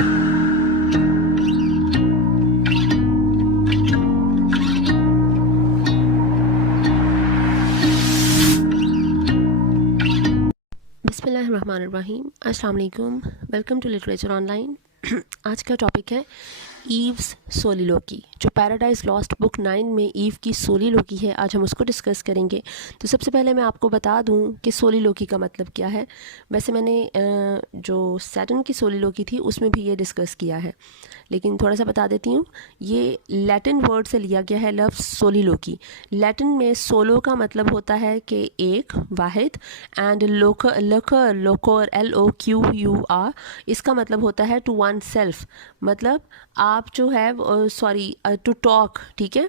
बिस्मिल्लाहिर्रहमानिर्रहीम, अस्सलाम वालेकुम, वेलकम टू लिटरेचर ऑनलाइन। आज का टॉपिक है ईव्स सोलिलोकी, जो पैराडाइज लॉस्ट बुक 9 में ईव की सोलिलोकी है। आज हम उसको डिस्कस करेंगे। तो सबसे पहले मैं आपको बता दूं कि सोलिलोकी का मतलब क्या है। वैसे मैंने जो सैटर्न की सोलिलोकी थी उसमें भी ये डिस्कस किया है, लेकिन थोड़ा सा बता देती हूँ। ये लैटिन वर्ड से लिया गया है लफ्ज़ सोलिलोकी। लैटिन में सोलो का मतलब होता है कि एक, वाहिद, एंड लोकर LOQUR इसका मतलब होता है टू वन सेल्फ, मतलब आप जो है टू टॉक, ठीक है,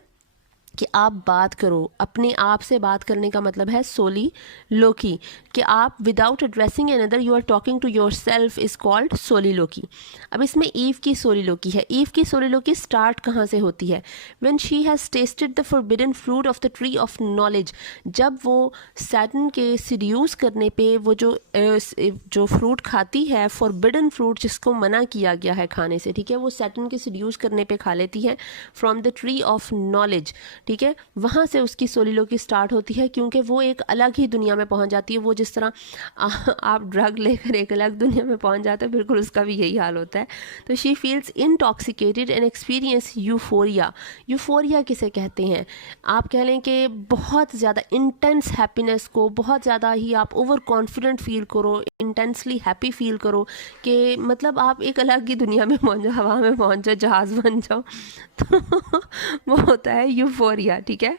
कि आप बात करो, अपने आप से बात करने का मतलब है सोली लोकी, कि आप without addressing another you are talking to yourself is called soliloquy. अब इसमें ईव की सोली लोकी है। ईव की सोली लोकी स्टार्ट कहाँ से होती है? When she has tested the forbidden fruit of the tree of knowledge. जब वो सैटन के सीड्यूस करने पे वो जो फ्रूट खाती है, फॉरबिडन फ्रूट जिसको मना किया गया है खाने से, ठीक है, वो सैटन के सीड्यूस करने पे खा लेती है from the tree of knowledge, ठीक है। वहाँ से उसकी सोलिलोकी स्टार्ट होती है, क्योंकि वो एक अलग ही दुनिया में पहुँच जाती है। वो जिस तरह आप ड्रग लेकर एक अलग दुनिया में पहुँच जाते हैं, बिल्कुल उसका भी यही हाल होता है। तो she feels intoxicated and experience euphoria. Euphoria किसे कहते हैं? आप कह लें कि बहुत ज़्यादा इंटेंस हैप्पीनेस को, बहुत ज़्यादा ही आप ओवर कॉन्फिडेंट फील करो, इंटेंसली हैप्पी फील करो, कि मतलब आप एक अलग ही दुनिया में पहुँच जाओ, हवा में पहुँच जाओ, जहाज़ बन जाओ। तो वो होता है यूफोरिया, ठीक है।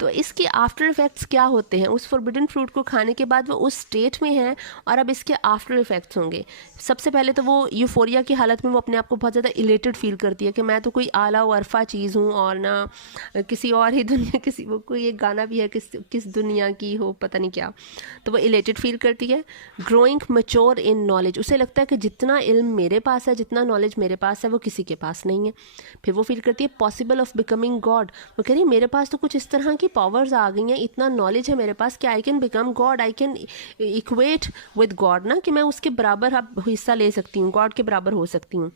तो इसके आफ्टर इफ़ेक्ट्स क्या होते हैं? उस फॉरबिडन फ्रूट को खाने के बाद वो उस स्टेट में है, और अब इसके आफ्टर इफ़ेक्ट्स होंगे। सबसे पहले तो वो यूफोरिया की हालत में वो अपने आप को बहुत ज़्यादा इलेटेड फील करती है कि मैं तो कोई आला व अरफा चीज़ हूँ, और ना किसी और ही दुनिया, किसी वो कोई एक गाना भी है, किस दुनिया की हो, पता नहीं क्या। तो वो इलेटेड फील करती है। ग्रोइंग मच्योर इन नॉलेज, उसे लगता है कि जितना इल्म मेरे पास है, जितना नॉलेज मेरे पास है, वो किसी के पास नहीं है। फिर वो फील करती है पॉसिबल ऑफ बिकमिंग गॉड। वो कह रही है मेरे पास तो कुछ इस तरह की पावर्स आ गई हैं, इतना नॉलेज है मेरे पास कि I can become God, I can equate with God, ना कि मैं उसके बराबर अब हिस्सा ले सकती हूँ, गॉड के बराबर हो सकती हूँ,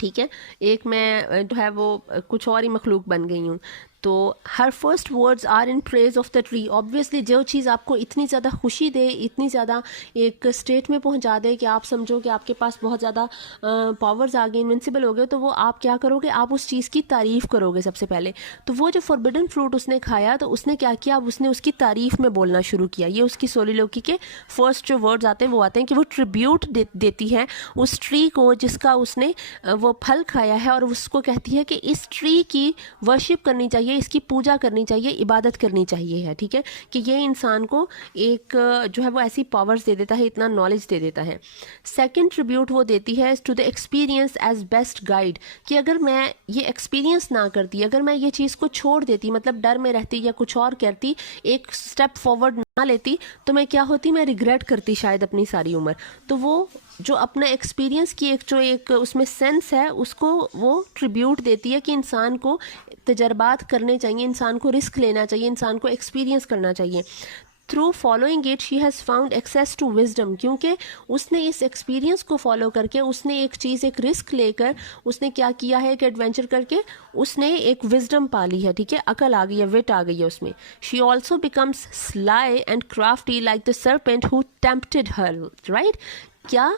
ठीक है। एक मैं जो है वो कुछ और ही मखलूक बन गई हूँ। तो her first words are in praise of the tree. Obviously जो चीज़ आपको इतनी ज़्यादा खुशी दे, इतनी ज़्यादा एक स्टेट में पहुंचा दे कि आप समझो कि आपके पास बहुत ज़्यादा पावर्स आ गए, इनविंसिबल हो गए, तो वो आप क्या करोगे? आप उस चीज़ की तारीफ़ करोगे सबसे पहले। तो वो जो फॉरबिडन फ्रूट उसने खाया, तो उसने क्या किया? अब उसने उसकी तारीफ़ में बोलना शुरू किया। ये उसकी सोलिलोकी के फर्स्ट जो वर्ड्स आते हैं वो आते हैं कि वो ट्रिब्यूट देती है उस ट्री को जिसका उसने वो फल खाया है, और उसको कहती है कि इस ट्री की वर्शिप करनी चाहिए, इसकी पूजा करनी चाहिए, इबादत करनी चाहिए है, ठीक है, कि ये इंसान को एक जो है वो ऐसी पावर्स दे देता है, इतना नॉलेज दे देता है। सेकंड ट्रिब्यूट वो देती है to the experience as best guide, कि अगर मैं ये एक्सपीरियंस ना करती, अगर मैं ये चीज़ को छोड़ देती, मतलब डर में रहती या कुछ और करती, एक स्टेप फॉरवर्ड ना लेती, तो मैं क्या होती? मैं रिग्रेट करती शायद अपनी सारी उम्र। तो वो जो अपना एक्सपीरियंस की एक उसमें सेंस है, उसको वो ट्रिब्यूट देती है कि इंसान को तजर्बात करने चाहिए, इंसान को रिस्क लेना चाहिए, इंसान को एक्सपीरियंस करना चाहिए। Through following it she has found access to wisdom, क्योंकि उसने इस एक्सपीरियंस को फॉलो करके, उसने एक चीज़, एक रिस्क लेकर उसने क्या किया है कि एडवेंचर करके उसने एक विजडम पाली है, ठीक है, अकल आ गई है, विट आ गई है उसमें। She also becomes sly and crafty like the serpent who tempted her, right. क्या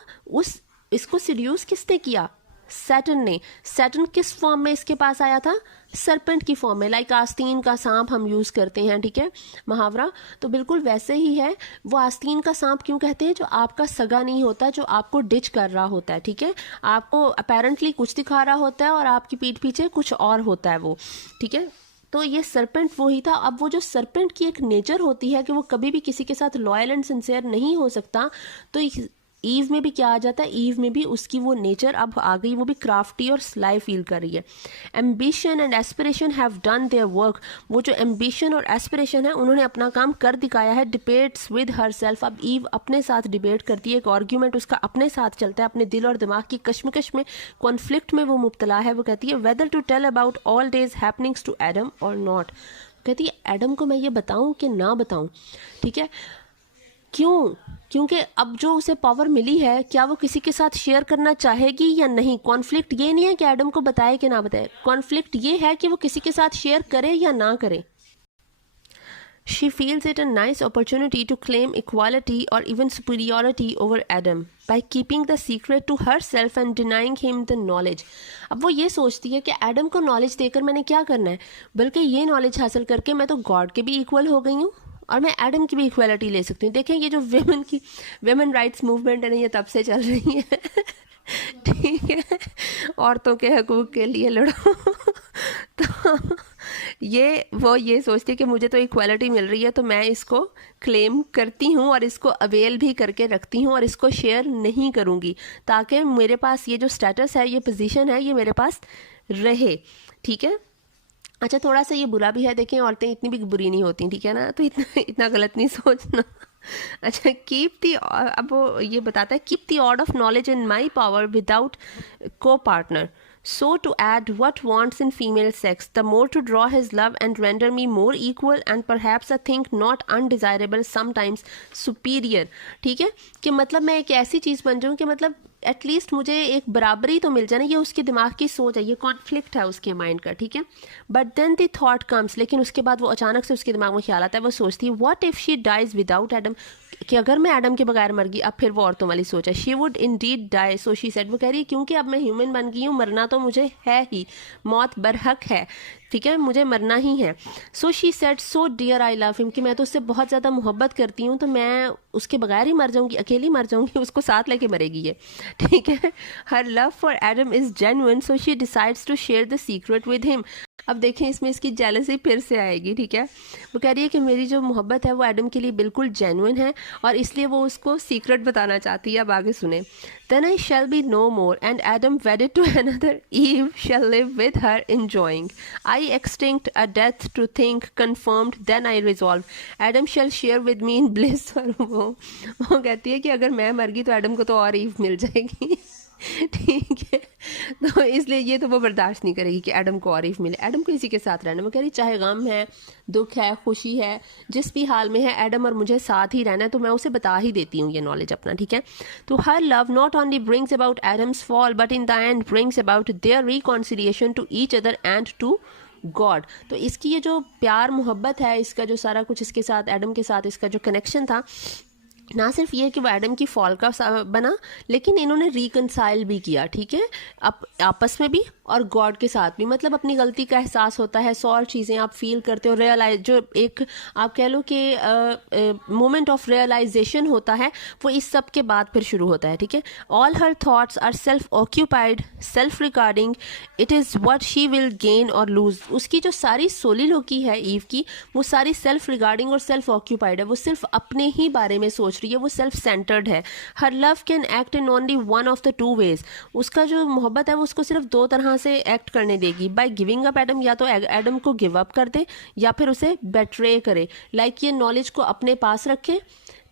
इसको सीड्यूस किसने किया? सैटर्न ने। सैटर्न किस फॉर्म में इसके पास आया था? सरपेंट की फॉर्म में, लाइक आस्तीन का सांप हम यूज़ करते हैं, ठीक है, मुहावरा। तो बिल्कुल वैसे ही है। वो आस्तीन का सांप क्यों कहते हैं? जो आपका सगा नहीं होता, जो आपको डिच कर रहा होता है, ठीक है, आपको अपेरेंटली कुछ दिखा रहा होता है और आपकी पीठ पीछे कुछ और होता है वो, ठीक है। तो ये सरपेंट वो ही था। अब वो जो सरपेंट की एक नेचर होती है कि वो कभी भी किसी के साथ लॉयल एंड सिंसियर नहीं हो सकता, तो ईव में भी क्या आ जाता है? ईव में भी उसकी वो नेचर अब आ गई, वो भी क्राफ्टी और स्लाई फील कर रही है। Ambition and aspiration have done their work. वो जो एम्बिशन और एस्पिरेशन है, उन्होंने अपना काम कर दिखाया है। डिबेट्स विद हर सेल्फ, अब ईव अपने साथ डिबेट करती है, एक आर्ग्यूमेंट उसका अपने साथ चलता है, अपने दिल और दिमाग की कश्मकश में, कॉन्फ्लिक्ट में वो मुब्तला है। वो कहती है whether to tell about all day's happenings to Adam और नॉट। कहती है एडम को मैं ये बताऊं कि ना बताऊं, ठीक है। क्यों? क्योंकि अब जो उसे पावर मिली है, क्या वो किसी के साथ शेयर करना चाहेगी या नहीं? कॉन्फ्लिक्ट ये नहीं है कि एडम को बताए कि ना बताए, कॉन्फ्लिक्ट ये है कि वो किसी के साथ शेयर करे या ना करे। She feels it a nice opportunity to claim equality or even superiority over Adam by keeping the secret to herself and denying him the knowledge. अब वो ये सोचती है कि एडम को नॉलेज देकर मैंने क्या करना है, बल्कि ये नॉलेज हासिल करके मैं तो गॉड के भी इक्वल हो गई हूँ और मैं एडम की भी इक्वलिटी ले सकती हूँ। देखें, ये जो वेमेन राइट्स मूवमेंट है ना, ये तब से चल रही है ठीक है, औरतों के हकूक़ के लिए लड़ो तो ये सोचती है कि मुझे तो इक्वालिटी मिल रही है, तो मैं इसको क्लेम करती हूँ और इसको अवेल भी करके रखती हूँ और इसको शेयर नहीं करूँगी, ताकि मेरे पास ये जो स्टेटस है, ये पोजीशन है, ये मेरे पास रहे। ठीक है, अच्छा थोड़ा सा ये बुरा भी है। देखें, औरतें इतनी भी बुरी नहीं होती, ठीक है ना, तो इतना गलत नहीं सोचना। अच्छा, अब वो ये बताता है, कीप द ऑर्ड of knowledge in my power without copartner, so to add what wants in female sex, the more to draw his love and render me more equal and perhaps a thing not undesirable, sometimes superior। ठीक है, कि मतलब मैं एक ऐसी चीज़ बन जाऊँ कि मतलब एटलीस्ट मुझे एक बराबरी तो मिल जाए ना। ये उसके दिमाग की सोच है, ये कॉन्फ्लिक्ट है उसके माइंड का। ठीक है, but then the thought comes, लेकिन उसके बाद वो अचानक से उसके दिमाग में ख्याल आता है, वो सोचती है what if she dies without Adam, कि अगर मैं एडम के बगैर मर गई। अब फिर वो औरतों वाली सोच है, she would indeed die so she said, वो कह रही है क्योंकि अब मैं ह्यूमन बन गई हूँ, मरना तो मुझे है ही, मौत बरहक है, ठीक है, मुझे मरना ही है। So she said so dear I love him, कि मैं तो उससे बहुत ज़्यादा मोहब्बत करती हूँ, तो मैं उसके बगैर ही मर जाऊँगी, अकेली मर जाऊँगी, उसको साथ लेके मरेगी ये। ठीक है, her love for Adam is genuine, so she decides to share the secret with him. अब देखें, इसमें इसकी जेलसी फिर से आएगी। ठीक है, वो कह रही है कि मेरी जो मोहब्बत है वो एडम के लिए बिल्कुल जेन्युइन है और इसलिए वो उसको सीक्रेट बताना चाहती है। अब आगे सुने, Then I shall be no more, and Adam wedded to another Eve shall live with her enjoying. I extinct a death to think confirmed, then I resolve. Adam shall share with me in bliss और वो कहती है कि अगर मैं मर गई तो एडम को तो और ईव मिल जाएगी। ठीक है, तो इसलिए ये तो वो बर्दाश्त नहीं करेगी कि एडम को और ईव मिले, एडम को इसी के साथ रहना। वो कह रही चाहे गम है, दुख है, खुशी है, जिस भी हाल में है, एडम और मुझे साथ ही रहना है, तो मैं उसे बता ही देती हूँ ये नॉलेज अपना। ठीक है, तो her love not only brings about Adam's fall but in the end brings about their reconciliation to each other and to God. तो इसकी ये जो प्यार मोहब्बत है, इसका जो सारा कुछ इसके साथ, एडम के साथ इसका जो कनेक्शन था, ना सिर्फ ये कि वो एडम की फॉल का बना, लेकिन इन्होंने रिकनसाइल भी किया। ठीक है, आपस में भी और गॉड के साथ भी, मतलब अपनी गलती का एहसास होता है, 100 चीज़ें आप फील करते हो, रियलाइज, जो एक आप कह लो कि मोमेंट ऑफ रियलाइजेशन होता है, वो इस सब के बाद फिर शुरू होता है। ठीक है, all her thoughts are self occupied, self regarding, it is what she will gain और लूज। उसकी जो सारी सोलिलोकी है ईव की, वो सारी सेल्फ रिगार्डिंग और सेल्फ ऑक्यूपाइड है, वो सिर्फ अपने ही बारे में सोच रही है, वो सेल्फ सेंटर्ड है। Her love can act in only one of the two ways, उसका जो मोहब्बत है वो उसको सिर्फ दो तरह से एक्ट करने देगी, बाय गिविंग अप एडम, या तो एडम को गिव अप कर दे या फिर उसे बेट्रे करे, लाइक ये नॉलेज को अपने पास रखे,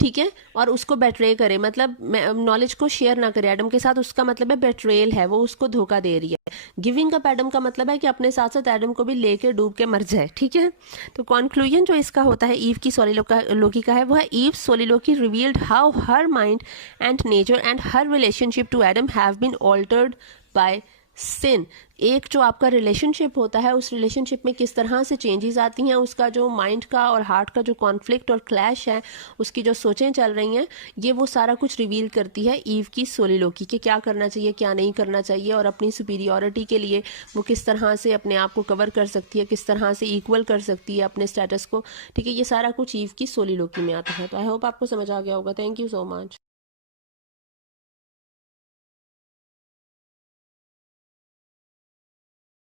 ठीक है, और उसको बेट्रे करे, मतलब नॉलेज को शेयर ना करे एडम के साथ, उसका मतलब है बेट्रेयल है, वो उसको धोखा दे रही है। गिविंग अप एडम का मतलब है कि अपने साथ साथ एडम को भी लेके डूब के मर जाए। ठीक है, तो कॉन्क्लूजन जो इसका होता है ईव की सोलिलोकी का है, वो है Eve soliloquy revealed how her mind and nature and her relationship to Adam have been altered by sin. एक जो आपका रिलेशनशिप होता है, उस रिलेशनशिप में किस तरह से चेंजेस आती हैं, उसका जो माइंड का और हार्ट का जो कॉन्फ्लिक्ट और क्लैश है, उसकी जो सोचें चल रही हैं, ये वो सारा कुछ रिवील करती है ईव की सोलिलोकी, कि क्या करना चाहिए, क्या नहीं करना चाहिए, और अपनी सुपीरियॉरिटी के लिए वो किस तरह से अपने आप को कवर कर सकती है, किस तरह से इक्वल कर सकती है अपने स्टेटस को। ठीक है, ये सारा कुछ ईव की सोलिलोकी में आता है। तो आई होप आपको समझ आ गया होगा। Thank you so much.